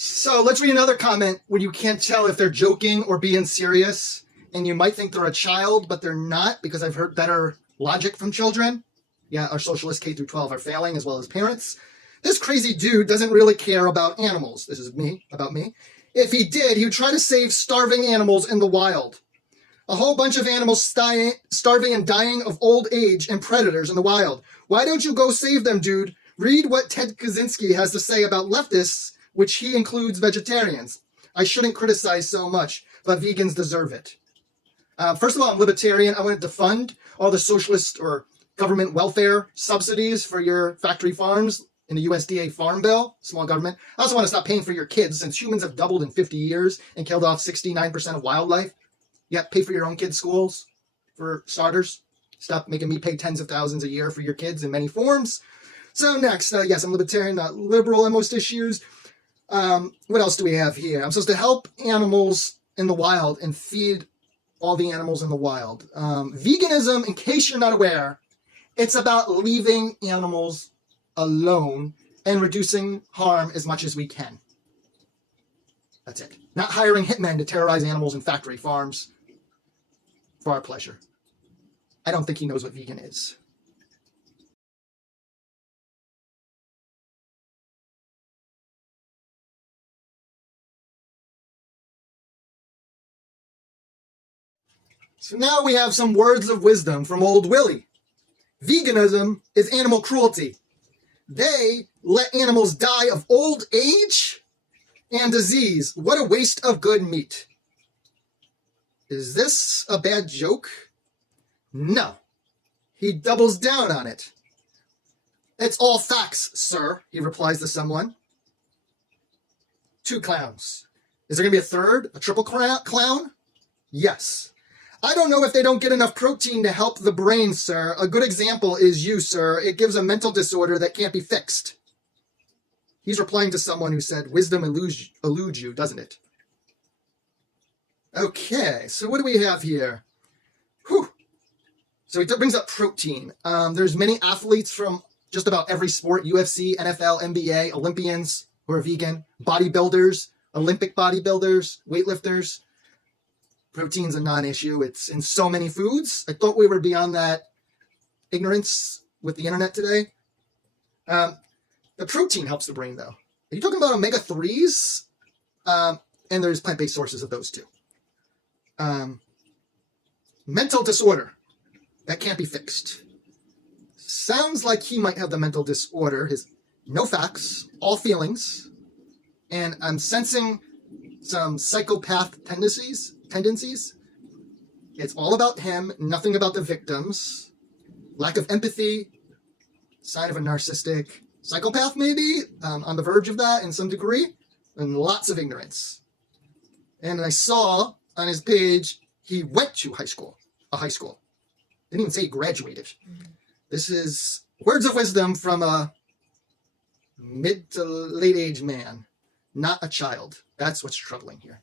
So let's read another comment where you can't tell if they're joking or being serious, and you might think they're a child, but they're not, because I've heard better logic from children. Yeah, our socialist K through 12 are failing, as well as parents. This crazy dude doesn't really care about animals. This is me, about me. If he did, he would try to save starving animals in the wild. A whole bunch of animals starving and dying of old age and predators in the wild. Why don't you go save them, dude? Read what Ted Kaczynski has to say about leftists, which he includes vegetarians. I shouldn't criticize so much, but vegans deserve it. First of all, I'm libertarian. I wanted to fund all the socialist or government welfare subsidies for your factory farms in the USDA Farm Bill, small government. I also want to stop paying for your kids, since humans have doubled in 50 years and killed off 69% of wildlife. Yeah, pay for your own kids' schools, for starters. Stop making me pay tens of thousands a year for your kids in many forms. So next, yes, I'm libertarian, not liberal on most issues. What else do we have here? I'm supposed to help animals in the wild and feed all the animals in the wild. Veganism, in case you're not aware, it's about leaving animals alone and reducing harm as much as we can. That's it. Not hiring hitmen to terrorize animals in factory farms for our pleasure. I don't think he knows what vegan is. So now we have some words of wisdom from old Willie. Veganism is animal cruelty. They let animals die of old age and disease. What a waste of good meat. Is this a bad joke? No. He doubles down on it. It's all facts, sir, he replies to someone. 2 clowns. Is there going to be a third? A triple clown? Yes. I don't know if they don't get enough protein to help the brain, sir. A good example is you, sir. It gives a mental disorder that can't be fixed. He's replying to someone who said, wisdom eludes you, doesn't it? Okay, so what do we have here? Whew. So he brings up protein. There's many athletes from just about every sport, UFC, NFL, NBA, Olympians who are vegan, bodybuilders, Olympic bodybuilders, weightlifters. Protein's a non-issue. It's in so many foods. I thought we were beyond that ignorance with the internet today. The protein helps the brain, though. Are you talking about omega-3s? And there's plant-based sources of those, too. Mental disorder. That can't be fixed. Sounds like he might have the mental disorder. His no facts, all feelings. And I'm sensing some psychopath tendencies. It's all about him, nothing about the victims. Lack of empathy, sign of a narcissistic psychopath, maybe, on the verge of that in some degree, and lots of ignorance. And I saw on his page, he went to a high school. Didn't even say he graduated. This is words of wisdom from a mid to late age man, not a child. That's what's troubling here.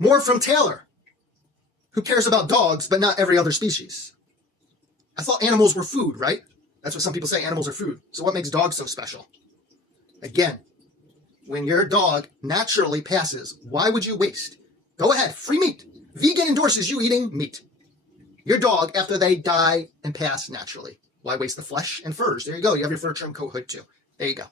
More from Taylor, who cares about dogs, but not every other species. I thought animals were food, right? That's what some people say, animals are food. So what makes dogs so special? Again, when your dog naturally passes, why would you waste? Go ahead, free meat. Vegan endorses you eating meat. Your dog, after they die and pass naturally. Why waste the flesh and furs? There you go. You have your fur trim coat hood too. There you go.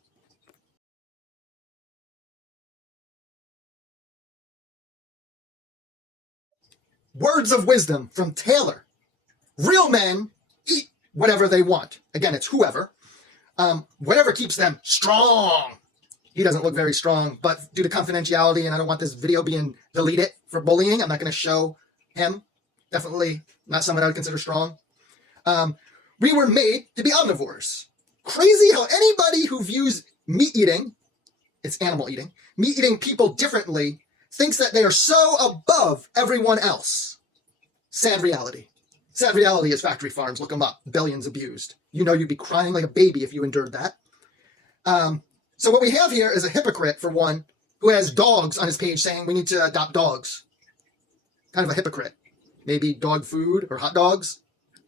Words of wisdom from Taylor. Real men eat whatever they want. Again, it's whoever. Whatever keeps them strong. He doesn't look very strong, but due to confidentiality, and I don't want this video being deleted for bullying, I'm not going to show him. Definitely not someone I would consider strong. We were made to be omnivores. Crazy how anybody who views meat eating, it's animal eating, meat eating people differently thinks that they are so above everyone else. Sad reality. Sad reality is factory farms. Look them up. Billions abused. You know you'd be crying like a baby if you endured that. So what we have here is a hypocrite, for one, who has dogs on his page saying we need to adopt dogs. Kind of a hypocrite. Maybe dog food or hot dogs,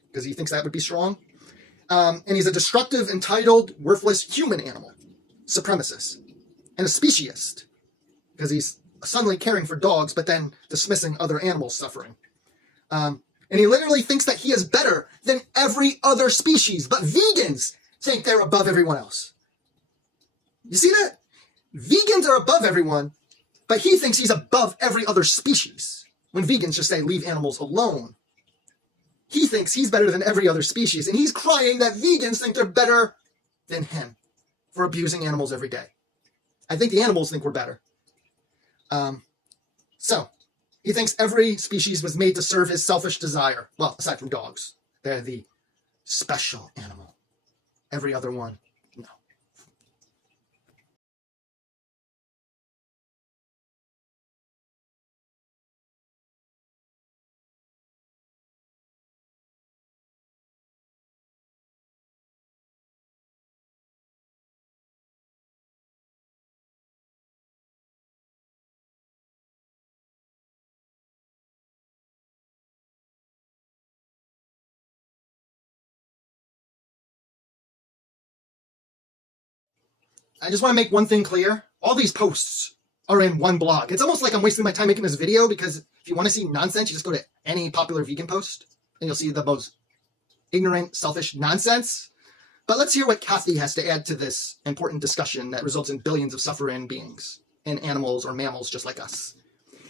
because he thinks that would be strong. And he's a destructive, entitled, worthless human animal supremacist and a speciesist, because he's suddenly caring for dogs but then dismissing other animals' suffering. And he literally thinks that he is better than every other species, but vegans think they're above everyone else. You see that? Vegans are above everyone, but he thinks he's above every other species, when vegans just say leave animals alone. He thinks he's better than every other species, and he's crying that vegans think they're better than him for abusing animals every day. I think the animals think we're better. So, he thinks every species was made to serve his selfish desire. Well, aside from dogs. They're the special animal. Every other one, no. I just want to make one thing clear. All these posts are in one blog. It's almost like I'm wasting my time making this video, because if you want to see nonsense, you just go to any popular vegan post and you'll see the most ignorant, selfish nonsense. But let's hear what Kathy has to add to this important discussion that results in billions of suffering beings and animals or mammals just like us.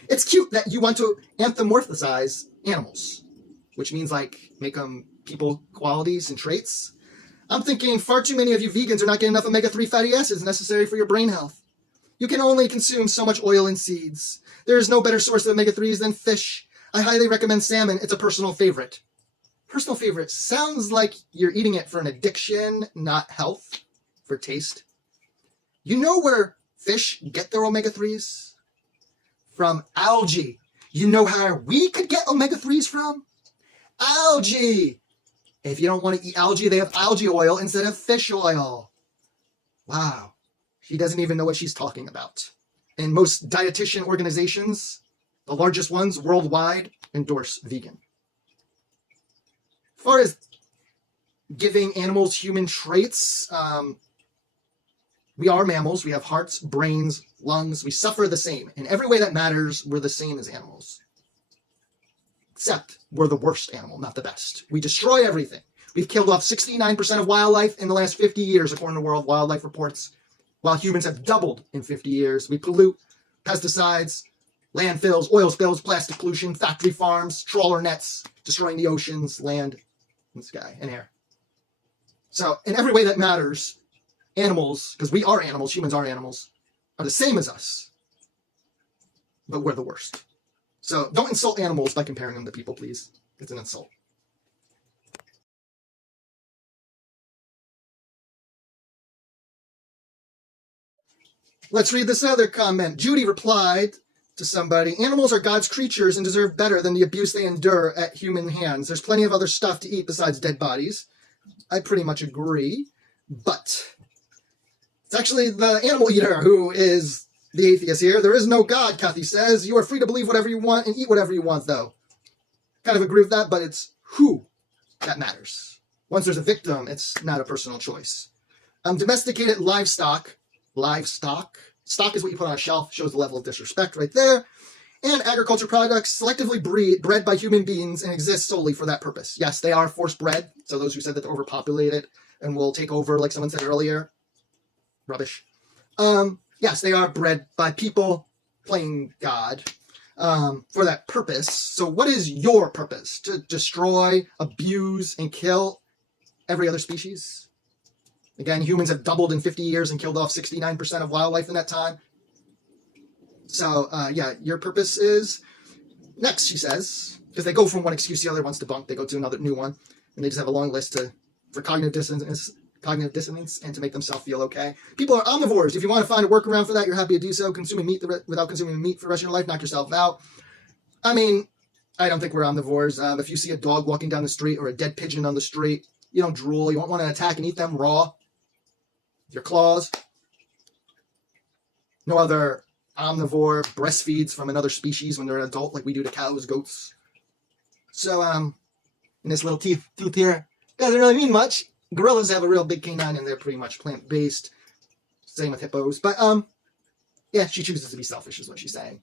It's cute that you want to anthropomorphize animals, which means like make them people qualities and traits. I'm thinking far too many of you vegans are not getting enough omega-3 fatty acids necessary for your brain health. You can only consume so much oil and seeds. There is no better source of omega-3s than fish. I highly recommend salmon. It's a personal favorite. Personal favorite sounds like you're eating it for an addiction, not health, for taste. You know where fish get their omega-3s? From algae. You know how we could get omega-3s from? Algae! If you don't want to eat algae, they have algae oil instead of fish oil. Wow. She doesn't even know what she's talking about. And most dietitian organizations, the largest ones worldwide, endorse vegan. As far as giving animals human traits, we are mammals. We have hearts, brains, lungs. We suffer the same. In every way that matters, we're the same as animals. Except we're the worst animal, not the best. We destroy everything. We've killed off 69% of wildlife in the last 50 years, according to World Wildlife Reports, while humans have doubled in 50 years. We pollute, pesticides, landfills, oil spills, plastic pollution, factory farms, trawler nets, destroying the oceans, land, and sky, and air. So, in every way that matters, animals, because we are animals, humans are animals, are the same as us, but we're the worst. So don't insult animals by comparing them to people, please. It's an insult. Let's read this other comment. Judy replied to somebody, animals are God's creatures and deserve better than the abuse they endure at human hands. There's plenty of other stuff to eat besides dead bodies. I pretty much agree, but it's actually the animal eater who is the atheist here. There is no God, Kathy says. You are free to believe whatever you want and eat whatever you want, though. Kind of agree with that, but it's who that matters. Once there's a victim, it's not a personal choice. Domesticated livestock. Stock is what you put on a shelf, shows the level of disrespect right there. And agriculture products selectively bred by human beings and exist solely for that purpose. Yes, they are forced bred. So those who said that they're overpopulated and will take over, like someone said earlier, rubbish. Yes, they are bred by people playing God for that purpose. So what is your purpose? To destroy, abuse, and kill every other species? Again, humans have doubled in 50 years and killed off 69% of wildlife in that time. So, yeah, your purpose is next, she says, because they go from one excuse the other one's debunked. They go to another new one, and they just have a long list for cognitive dissonance and to make themselves feel okay. People are omnivores. If you want to find a workaround for that, you're happy to do so. Consuming meat without consuming meat for the rest of your life, knock yourself out. I mean, I don't think we're omnivores. If you see a dog walking down the street or a dead pigeon on the street, you don't drool. You won't want to attack and eat them raw with your claws. No other omnivore breastfeeds from another species when they're an adult like we do to cows, goats. So, and this little tooth here doesn't really mean much. Gorillas have a real big canine and they're pretty much plant-based. Same with hippos. But, yeah, she chooses to be selfish is what she's saying.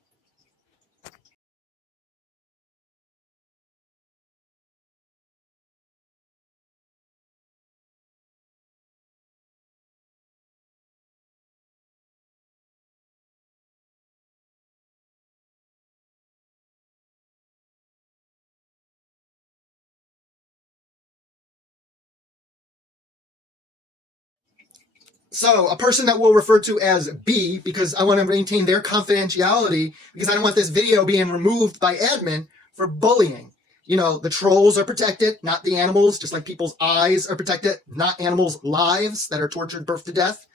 So, a person that we'll refer to as B, because I want to maintain their confidentiality, because I don't want this video being removed by admin for bullying. You know, the trolls are protected, not the animals, just like people's eyes are protected, not animals' lives that are tortured birth to death.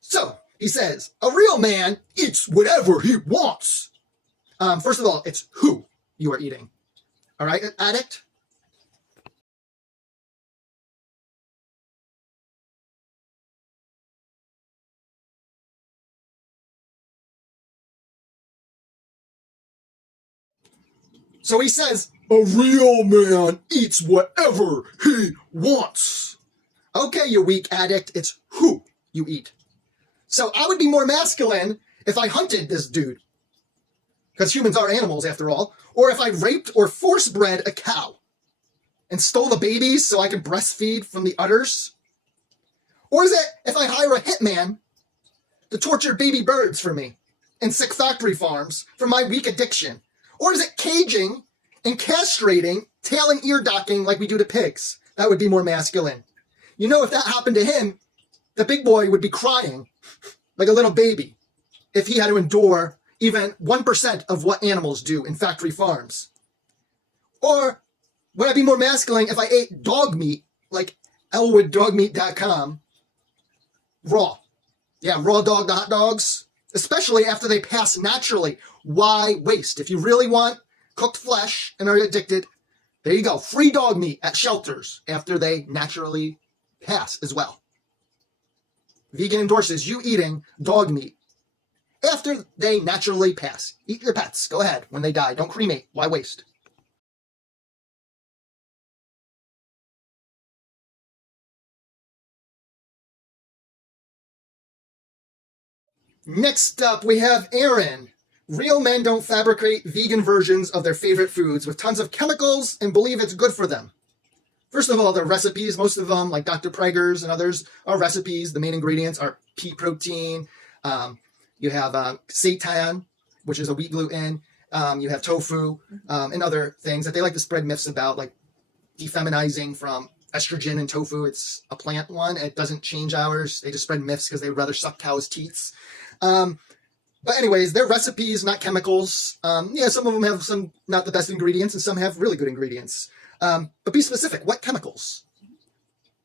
So, he says, a real man eats whatever he wants. First of all, it's who you are eating. All right, addict? So he says, a real man eats whatever he wants. Okay, you weak addict, it's who you eat. So I would be more masculine if I hunted this dude. Because humans are animals, after all. Or if I raped or force-bred a cow and stole the babies so I can breastfeed from the udders. Or is it if I hire a hitman to torture baby birds for me in sick factory farms for my weak addiction? Or is it caging and castrating, tail and ear docking like we do to pigs? That would be more masculine. You know, if that happened to him, the big boy would be crying like a little baby if he had to endure even 1% of what animals do in factory farms. Or would I be more masculine if I ate dog meat like ElwoodDogmeat.com raw? Yeah, raw dog hot dogs, especially after they pass naturally. Why waste? If you really want cooked flesh and are addicted, there you go. Free dog meat at shelters after they naturally pass as well. Vegan endorses you eating dog meat after they naturally pass. Eat your pets. Go ahead. When they die, don't cremate. Why waste? Next up, we have Aaron. Real men don't fabricate vegan versions of their favorite foods with tons of chemicals and believe it's good for them. First of all, they're recipes. Most of them, like Dr. Prager's and others, are recipes. The main ingredients are pea protein. You have seitan, which is a wheat gluten. You have tofu and other things that they like to spread myths about, like defeminizing from estrogen in tofu. It's a plant one. It doesn't change ours. They just spread myths because they'd rather suck cows' teats. But anyways, they're recipes, not chemicals. Yeah, some of them have some not the best ingredients, and some have really good ingredients. But be specific. What chemicals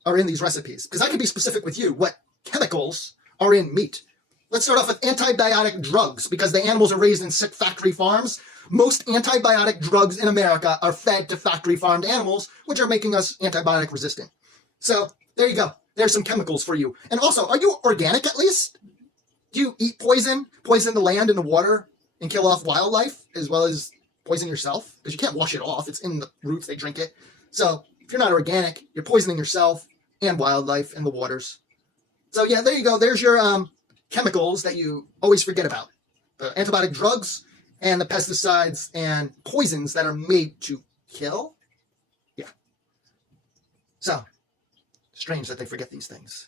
are in these recipes? Because I can be specific with you. What chemicals are in meat? Let's start off with antibiotic drugs, because the animals are raised in sick factory farms. Most antibiotic drugs in America are fed to factory farmed animals, which are making us antibiotic resistant. So there you go. There's some chemicals for you. And also, are you organic at least? Do you eat poison the land and the water, and kill off wildlife, as well as poison yourself? Because you can't wash it off. It's in the roots. They drink it. So if you're not organic, you're poisoning yourself and wildlife and the waters. So yeah, there you go. There's your chemicals that you always forget about. The antibiotic drugs and the pesticides and poisons that are made to kill. Yeah. So, strange that they forget these things.